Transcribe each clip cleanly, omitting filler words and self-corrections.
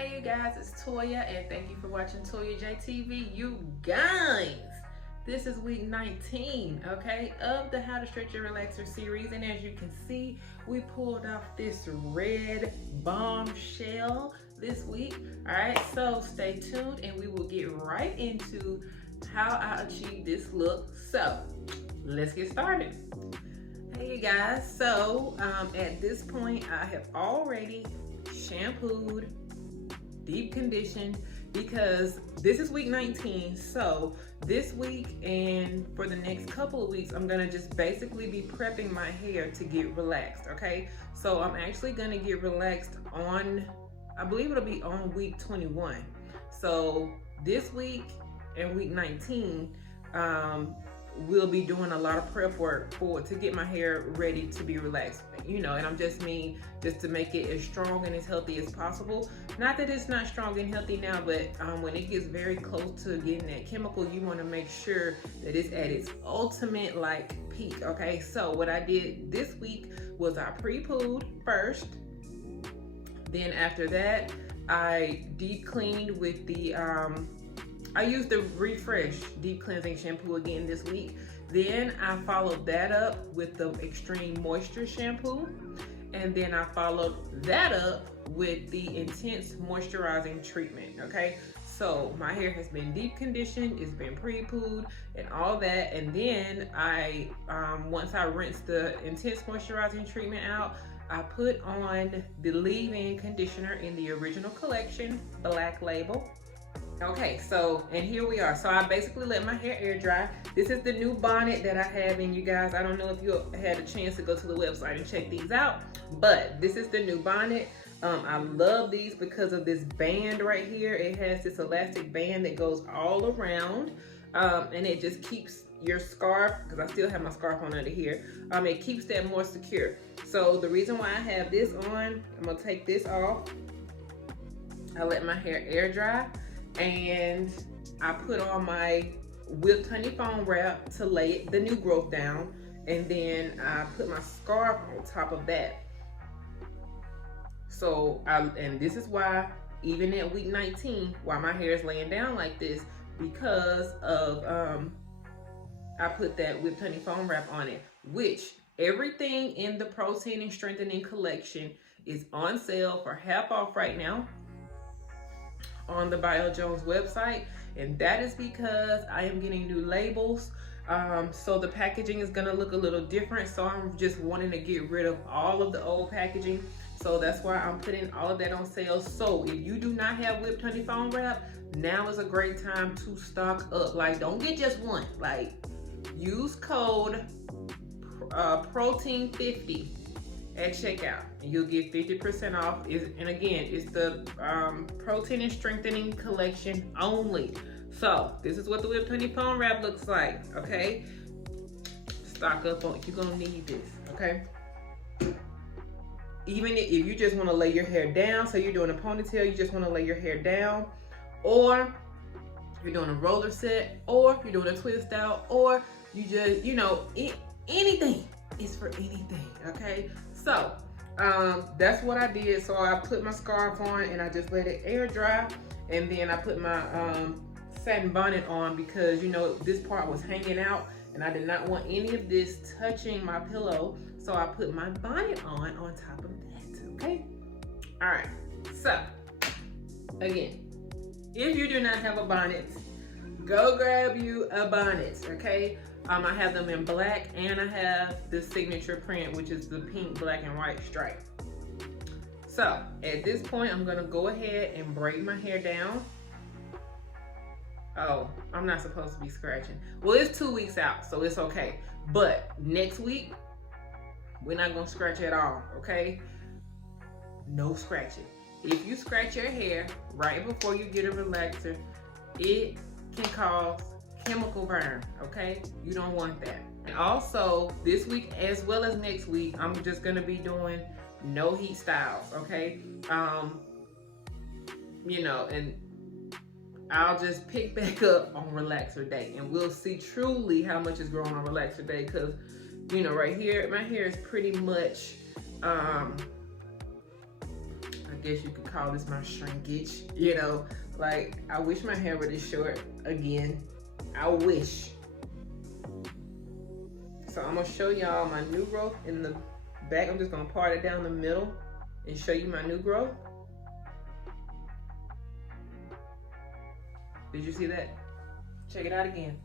Hey you guys, it's Toya and thank you for watching Toya JTV. You guys, this is week 19, okay, of the How to Stretch Your Relaxer series. And as you can see, we pulled off this red bombshell this week. All right, so stay tuned and we will get right into how I achieved this look. So let's get started. Hey you guys, so at this point I have already shampooed, deep conditioned, because this is week 19. So this week and for the next couple of weeks, I'm gonna just basically be prepping my hair to get relaxed. Okay, so I'm actually gonna get relaxed on, I believe it'll be on week 21. So this week and week 19, we'll be doing a lot of prep work to get my hair ready to be relaxed, and I'm just to make it as strong and as healthy as possible. Not that it's not strong and healthy now, but when it gets very close to getting that chemical, you want to make sure that it's at its ultimate peak. Okay, so what I did this week was I pre-pooed first, then after that I deep cleaned with the I used the Refresh Deep Cleansing Shampoo again this week. Then I followed that up with the Extreme Moisture Shampoo. And then I followed that up with the Intense Moisturizing Treatment, okay? So my hair has been deep conditioned, it's been pre-pooed and all that. And then once I rinsed the Intense Moisturizing Treatment out, I put on the leave-in conditioner in the original collection, Black Label. Okay, so, and here we are. So I basically let my hair air dry. This is the new bonnet that I have in, you guys. I don't know if you had a chance to go to the website and check these out, but this is the new bonnet. I love these because of this band right here. It has this elastic band that goes all around, and it just keeps your scarf, because I still have my scarf on under here, it keeps that more secure. So the reason why I have this on, I'm gonna take this off. I let my hair air dry, and I put on my whipped honey foam wrap to lay the new growth down, and then I put my scarf on top of that. So and this is why even at week 19, why my hair is laying down like this, because of I put that whipped honey foam wrap on it, which everything in the protein and strengthening collection is on sale for half off right now on the Bio Jones website, and that is because I am getting new labels, so the packaging is gonna look a little different. So I'm just wanting to get rid of all of the old packaging, so that's why I'm putting all of that on sale. So if you do not have whipped honey foam wrap, now is a great time to stock up. Don't get just one. Use code protein50 at checkout and you'll get 50% off. And again, it's the protein and strengthening collection only. So this is what the whipped honey foam wrap looks like. Okay, stock up on, you're gonna need this. Okay, even if you just want to lay your hair down, so you're doing a ponytail, you just want to lay your hair down, or you're doing a roller set, or you're doing a twist out, or you just anything is for anything. Okay, so that's what I did. So I put my scarf on and I just let it air dry, and then I put my satin bonnet on because this part was hanging out and I did not want any of this touching my pillow, so I put my bonnet on top of that. Okay, all right. So again, if you do not have a bonnet, go grab you a bonnet. Okay, I have them in black, and I have the signature print, which is the pink, black, and white stripe. So at this point, I'm gonna go ahead and braid my hair down. Oh, I'm not supposed to be scratching. Well, it's 2 weeks out, so it's okay. But next week, we're not gonna scratch at all, okay? No scratching. If you scratch your hair right before you get a relaxer, it can cause chemical burn, okay? You don't want that. And also this week as well as next week, I'm just gonna be doing no heat styles, okay? And I'll just pick back up on relaxer day, and we'll see truly how much is growing on relaxer day, because right here my hair is pretty much I guess you could call this my shrinkage, you know. Like, I wish my hair were this short again. I wish. So I'm gonna show y'all my new growth in the back. I'm just gonna part it down the middle and show you my new growth. Did you see that? Check it out again.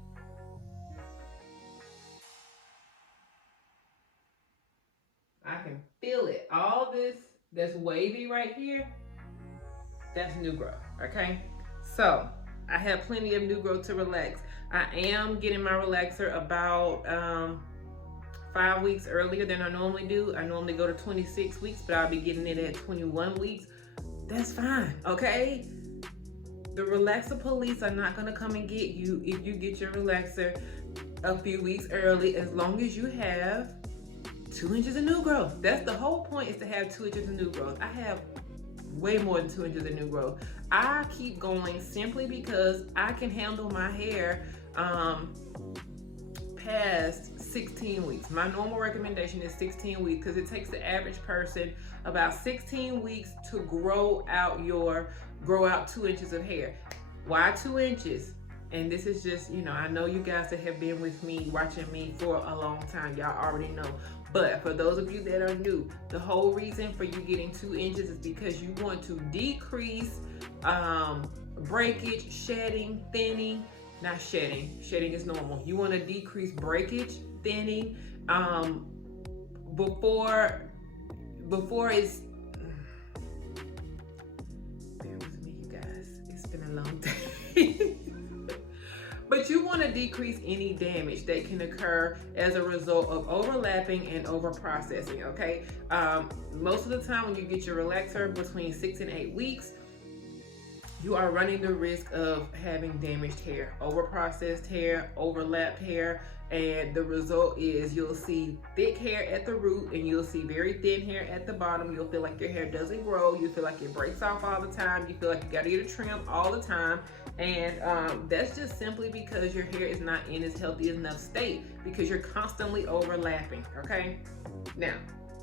I can feel it. All this that's wavy right here, that's new growth, okay? So I have plenty of new growth to relax. I am getting my relaxer about 5 weeks earlier than I normally do. I normally go to 26 weeks, but I'll be getting it at 21 weeks. That's fine, okay? The relaxer police are not gonna come and get you if you get your relaxer a few weeks early, as long as you have 2 inches of new growth. That's the whole point, is to have 2 inches of new growth. I have way more than 2 inches of new growth. I keep going simply because I can handle my hair past 16 weeks. My normal recommendation is 16 weeks because it takes the average person about 16 weeks to grow out 2 inches of hair. Why 2 inches? And this is just, you know, I know you guys that have been with me, watching me for a long time, y'all already know. But for those of you that are new, the whole reason for you getting 2 inches is because you want to decrease breakage, shedding, thinning. Not shedding. Shedding is normal. You want to decrease breakage, thinning, before it's. Bear with me, you guys. It's been a long day. But you want to decrease any damage that can occur as a result of overlapping and over processing, okay? Most of the time when you get your relaxer between 6 and 8 weeks, you are running the risk of having damaged hair, over processed hair, overlapped hair, and the result is you'll see thick hair at the root and you'll see very thin hair at the bottom. You'll feel like your hair doesn't grow. You feel like it breaks off all the time. You feel like you gotta get a trim all the time. And that's just simply because your hair is not in its healthy enough state, because you're constantly overlapping, okay? Now,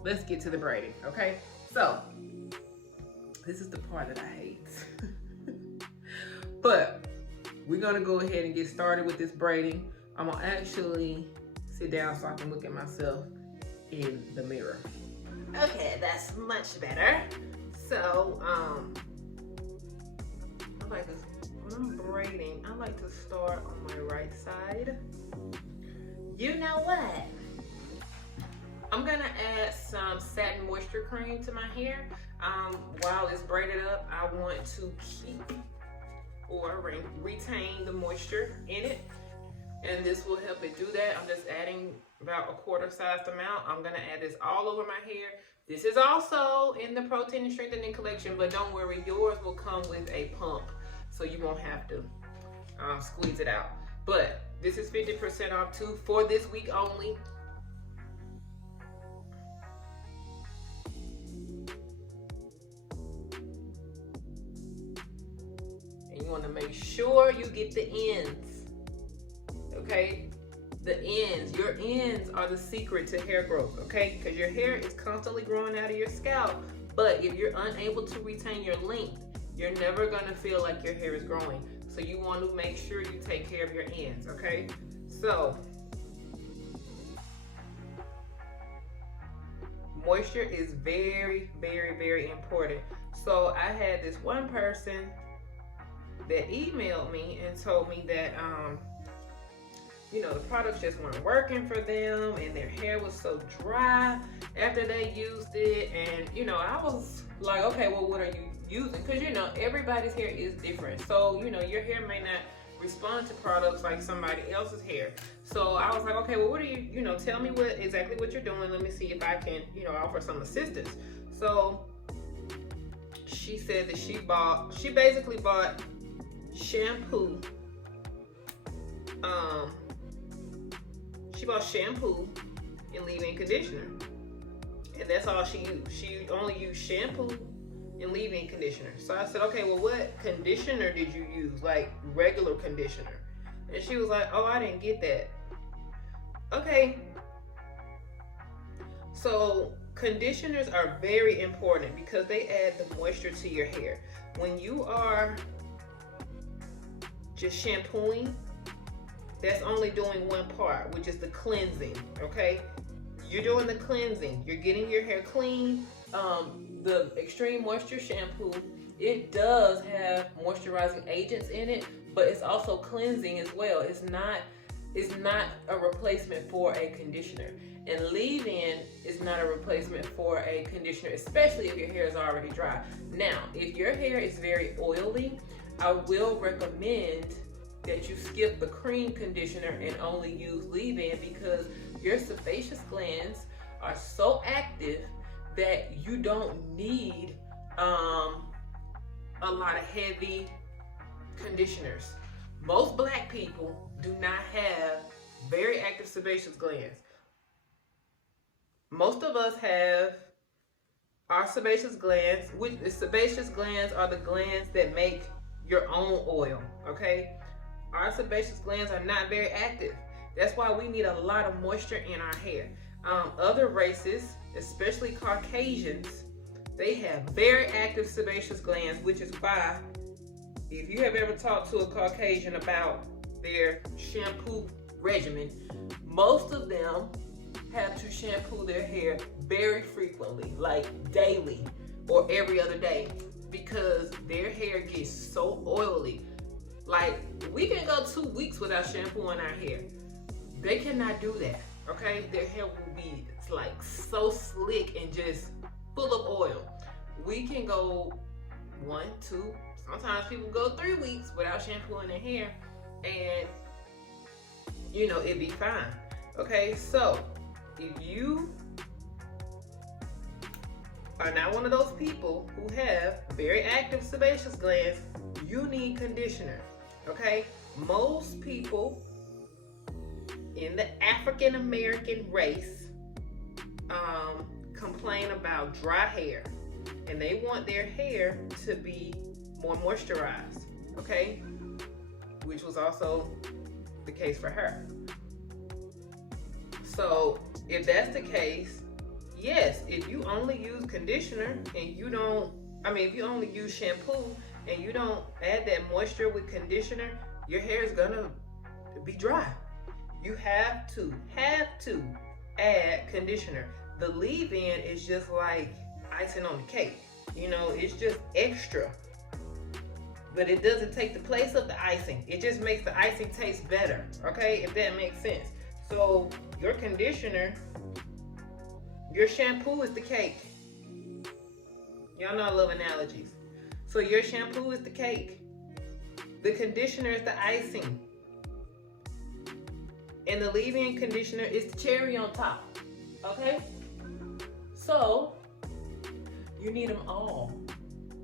let's get to the braiding, okay? So, this is the part that I hate. But we're gonna go ahead and get started with this braiding. I'm gonna actually sit down so I can look at myself in the mirror. Okay, that's much better. So, when I'm braiding, I like to start on my right side. You know what? I'm gonna add some satin moisture cream to my hair. While it's braided up, I want to keep or retain the moisture in it, and this will help it do that. I'm just adding about a quarter sized amount. I'm gonna add this all over my hair. This is also in the protein and strengthening collection, but don't worry, yours will come with a pump, so you won't have to squeeze it out. But this is 50% off too for this week only. And you want to make sure you get the ends, okay? The ends, your ends are the secret to hair growth, okay? Because your hair is constantly growing out of your scalp, but if you're unable to retain your length, you're never gonna feel like your hair is growing. So you want to make sure you take care of your ends, okay? So, moisture is very, very, very important. So I had this one person that emailed me and told me that, you know, the products just weren't working for them and their hair was so dry after they used it. And, you know, I was like, okay, well, what are you using? Because, you know, everybody's hair is different. So, you know, your hair may not respond to products like somebody else's hair. So I was like, okay, well, what are you, you know, tell me exactly what you're doing. Let me see if I can, you know, offer some assistance. So she said that she basically bought shampoo. She bought shampoo and leave-in conditioner, and that's all she used. She only used shampoo and leave-in conditioner. So I said, okay, well, what conditioner did you use? Like regular conditioner? And she was like, oh, I didn't get that. Okay. So conditioners are very important because they add the moisture to your hair. When you are just shampooing, that's only doing one part, which is the cleansing, okay? You're doing the cleansing. You're getting your hair clean. The extreme moisture shampoo, it does have moisturizing agents in it, but it's also cleansing as well. It's not a replacement for a conditioner. And leave-in is not a replacement for a conditioner, especially if your hair is already dry. Now, if your hair is very oily, I will recommend that you skip the cream conditioner and only use leave-in, because your sebaceous glands are so active that you don't need a lot of heavy conditioners. Most black people do not have very active sebaceous glands. Most of us have our sebaceous glands, which the sebaceous glands are the glands that make your own oil, okay? Our sebaceous glands are not very active. That's why we need a lot of moisture in our hair. Other races, especially Caucasians, they have very active sebaceous glands, which is why if you have ever talked to a Caucasian about their shampoo regimen, most of them have to shampoo their hair very frequently, like daily or every other day, because their hair gets so oily. Like, we can go 2 weeks without shampooing our hair. They cannot do that, okay? Their hair will be like so slick and just full of oil. We can go 1, 2, sometimes people go 3 weeks without shampooing their hair, and you know, it'd be fine. Okay, so if you are not one of those people who have very active sebaceous glands, you need conditioner. Okay, most people in the African American race complain about dry hair, and they want their hair to be more moisturized, okay? Which was also the case for her. So if that's the case, yes, if you only use conditioner and you don't, if you only use shampoo and you don't add that moisture with conditioner, your hair is gonna be dry. You have to add conditioner. The leave-in is just like icing on the cake. You know, it's just extra. But it doesn't take the place of the icing. It just makes the icing taste better, okay? If that makes sense. So your conditioner, your shampoo is the cake. Y'all know I love analogies. So your shampoo is the cake. The conditioner is the icing. And the leave-in conditioner is the cherry on top, okay? So you need them all.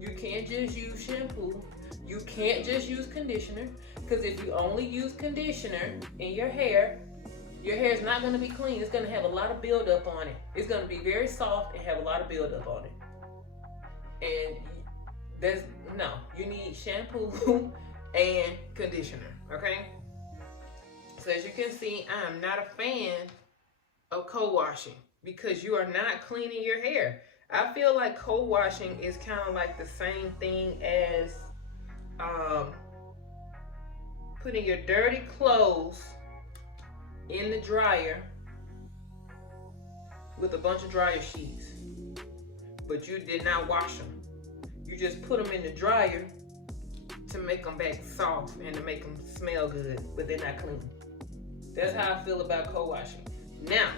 You can't just use shampoo. You can't just use conditioner, because if you only use conditioner in your hair is not going to be clean. It's going to have a lot of buildup on it. It's going to be very soft and have a lot of buildup on it. And you need shampoo and conditioner, okay? So as you can see, I am not a fan of co-washing because you are not cleaning your hair. I feel like co-washing is kind of like the same thing as putting your dirty clothes in the dryer with a bunch of dryer sheets, but you did not wash them. You just put them in the dryer to make them back soft and to make them smell good, but they're not clean. That's how I feel about co-washing. Now,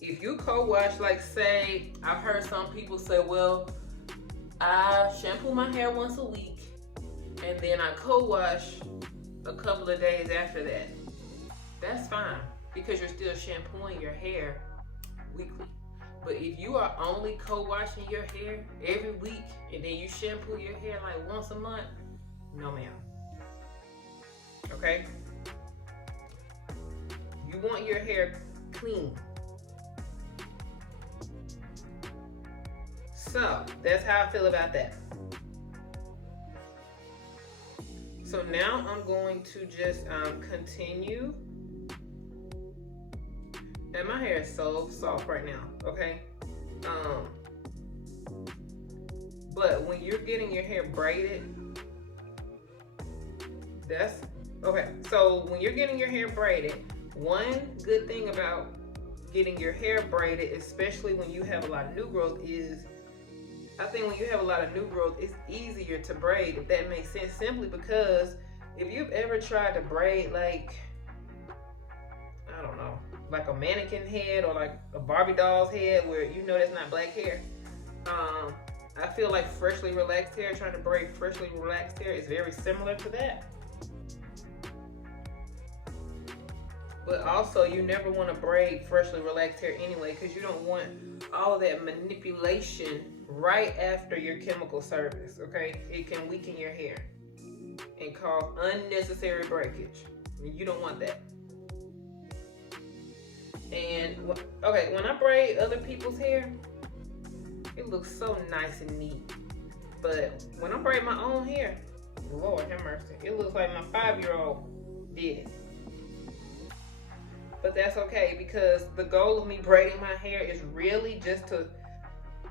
if you co-wash, like say, I've heard some people say, well, I shampoo my hair once a week and then I co-wash a couple of days after that. That's fine, because you're still shampooing your hair weekly. But if you are only co-washing your hair every week and then you shampoo your hair like once a month, no ma'am. Okay? You want your hair clean. So that's how I feel about that. So now I'm going to just continue And my hair is so soft right now, okay? But when you're getting your hair braided, that's okay. So when you're getting your hair braided, one good thing about getting your hair braided, especially when you have a lot of new growth, is I think when you have a lot of new growth, it's easier to braid, if that makes sense, simply because if you've ever tried to braid like, I don't know, like a mannequin head or like a Barbie doll's head where you know that's not black hair, I feel like freshly relaxed hair, trying to braid freshly relaxed hair is very similar to that. But also, you never want to braid freshly relaxed hair anyway, because you don't want all of that manipulation right after your chemical service, okay? It can weaken your hair and cause unnecessary breakage. You don't want that. And, okay, when I braid other people's hair, it looks so nice and neat. But when I braid my own hair, Lord have mercy, it looks like my 5-year-old did it. But that's okay, because the goal of me braiding my hair is really just to,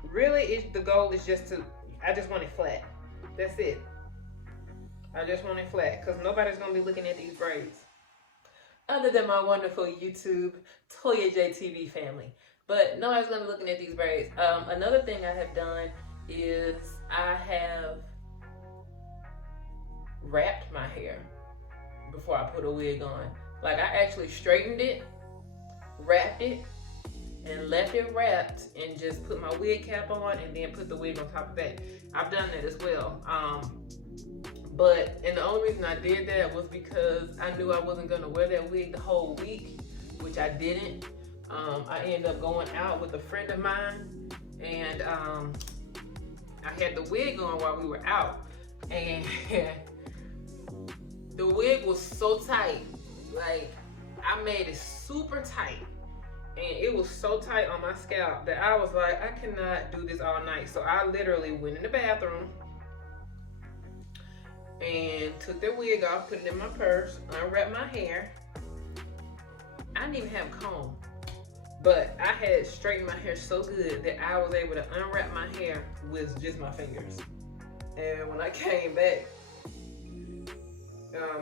the goal is just to, I just want it flat. That's it. I just want it flat, because nobody's going to be looking at these braids other than my wonderful YouTube Toya JTV family. But nobody's going to be looking at these braids. Another thing I have done is I have wrapped my hair before I put a wig on. Like, I actually straightened it, wrapped it, and left it wrapped, and just put my wig cap on and then put the wig on top of that. I've done that as well. And the only reason I did that was because I knew I wasn't gonna wear that wig the whole week, which I didn't. I ended up going out with a friend of mine, and I had the wig on while we were out, and the wig was so tight. Like, I made it super tight, and it was so tight on my scalp that I was like, I cannot do this all night. So I literally went in the bathroom and took the wig off, put it in my purse, unwrapped my hair. I didn't even have a comb, but I had straightened my hair so good that I was able to unwrap my hair with just my fingers. And when I came back,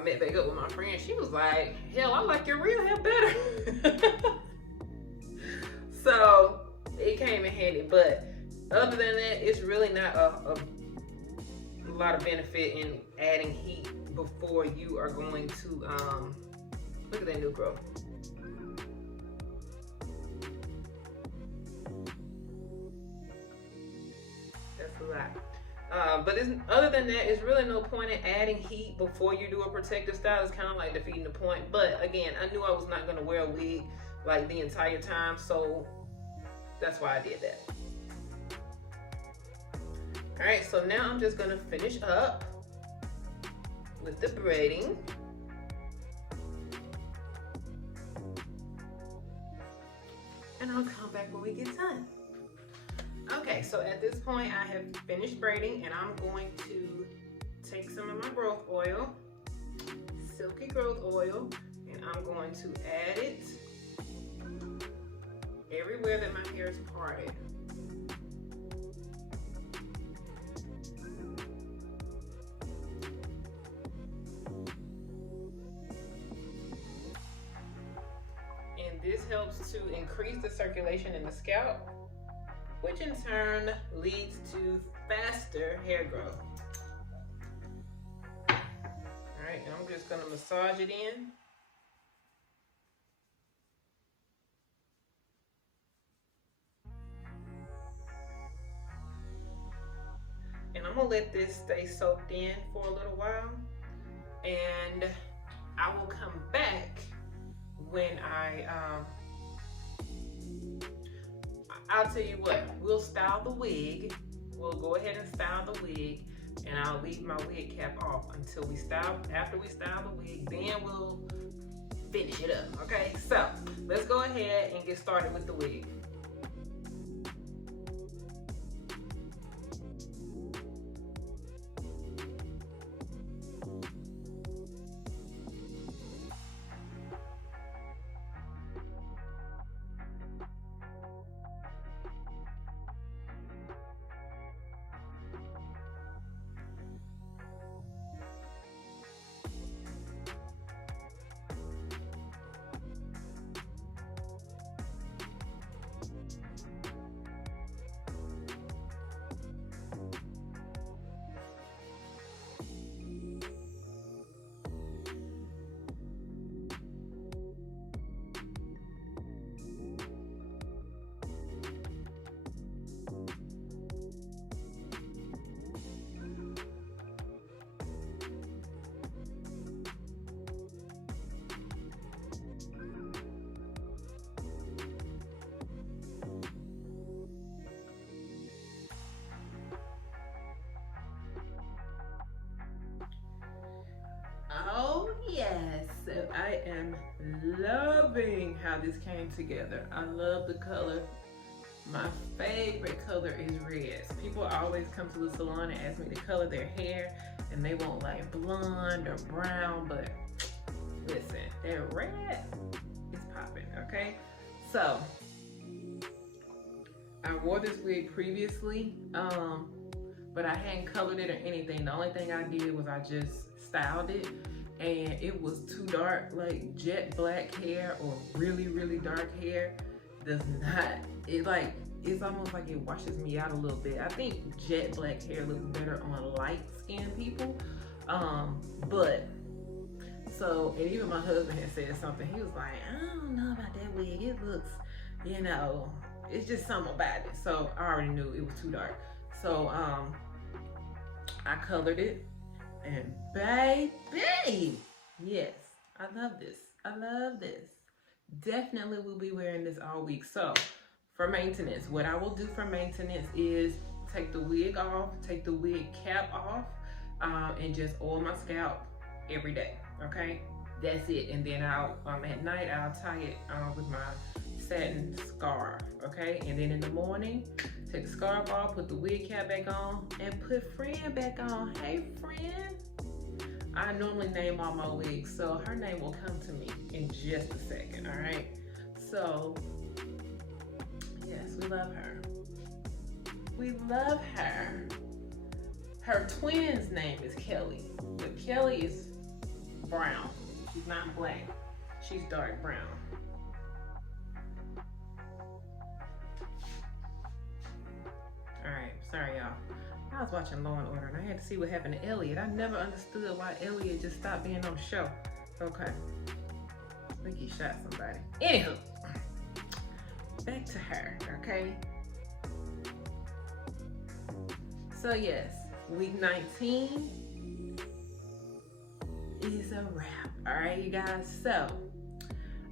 met back up with my friend, she was like, hell, I like your real hair better. So it came in handy. But other than that, it's really not a lot of benefit in adding heat before you are going to look at that new growth. That's a lot. But other than that, it's really no point in adding heat before you do a protective style. It's kind of like defeating the point. But again, I knew I was not going to wear a wig like the entire time, so that's why I did that. All right, so now I'm just going to finish up with the braiding. And I'll come back when we get done. Okay, so at this point I have finished braiding, and I'm going to take some of my growth oil, silky growth oil, and I'm going to add it everywhere that my hair is parted. And this helps to increase the circulation in the scalp, which in turn leads to faster hair growth. All right, and I'm just gonna massage it in. And I'm gonna let this stay soaked in for a little while, and I will come back when I'll tell you what, we'll style the wig. We'll go ahead and style the wig, and I'll leave my wig cap off until we style. After we style the wig, then we'll finish it up, okay? So let's go ahead and get started with the wig. loving how this came together. I love the color. My favorite color is red. People always come to the salon and ask me to color their hair, and they want like blonde or brown, but listen, that red is popping, okay? So, I wore this wig previously, but I hadn't colored it or anything. The only thing I did was I just styled it, and it was too dark. Like jet black hair or really, really dark hair does not, it's almost like it washes me out a little bit. I think jet black hair looks better on light skinned people. And even my husband had said something. He was like, I don't know about that wig. It looks, you know, it's just something about it. So I already knew it was too dark. So I colored it, and baby, yes, I love this. I love this. Definitely will be wearing this all week. So for maintenance, what I will do for maintenance is take the wig off, take the wig cap off, and just oil my scalp every day, okay? That's it. And then at night, I'll tie it with my satin scarf, okay? And then in the morning, take the scarf off, put the wig cap back on, and put friend back on. Hey, friend. I normally name all my wigs, so her name will come to me in just a second, all right? So, yes, we love her. We love her. Her twin's name is Kelly, but Kelly is brown. She's not black. She's dark brown. All right, sorry y'all. I was watching Law and Order and I had to see what happened to Elliot. I never understood why Elliot just stopped being on the show. Okay. I think he shot somebody. Anywho, back to her, okay? So yes, week 19 is a wrap. All right, you guys. So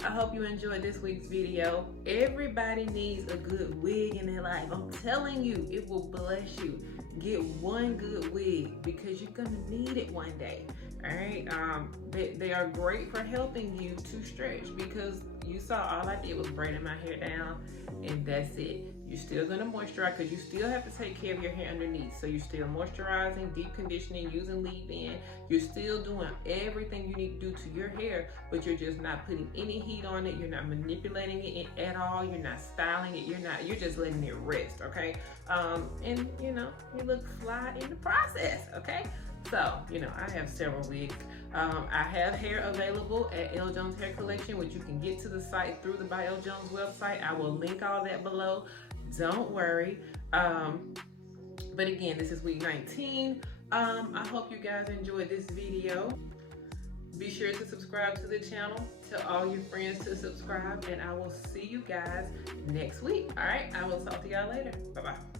I hope you enjoyed this week's video. Everybody needs a good wig in their life. I'm telling you, it will bless you. Get one good wig because you're gonna need it one day. All right, they are great for helping you to stretch, because you saw all I did was braiding my hair down, and that's it. You're still gonna moisturize because you still have to take care of your hair underneath. So you're still moisturizing, deep conditioning, using leave-in. You're still doing everything you need to do to your hair, but you're just not putting any heat on it. You're not manipulating it at all. You're not styling it. You're just letting it rest, okay? And you know, you look fly in the process, okay? So, you know, I have several wigs. I have hair available at L. Jones Hair Collection, which you can get to the site through the By L. Jones website. I will link all that below. Don't worry. But again, this is week 19. I hope you guys enjoyed this video. Be sure to subscribe to the channel. Tell all your friends to subscribe, and I will see you guys next week. All right, I will talk to y'all later. Bye-bye.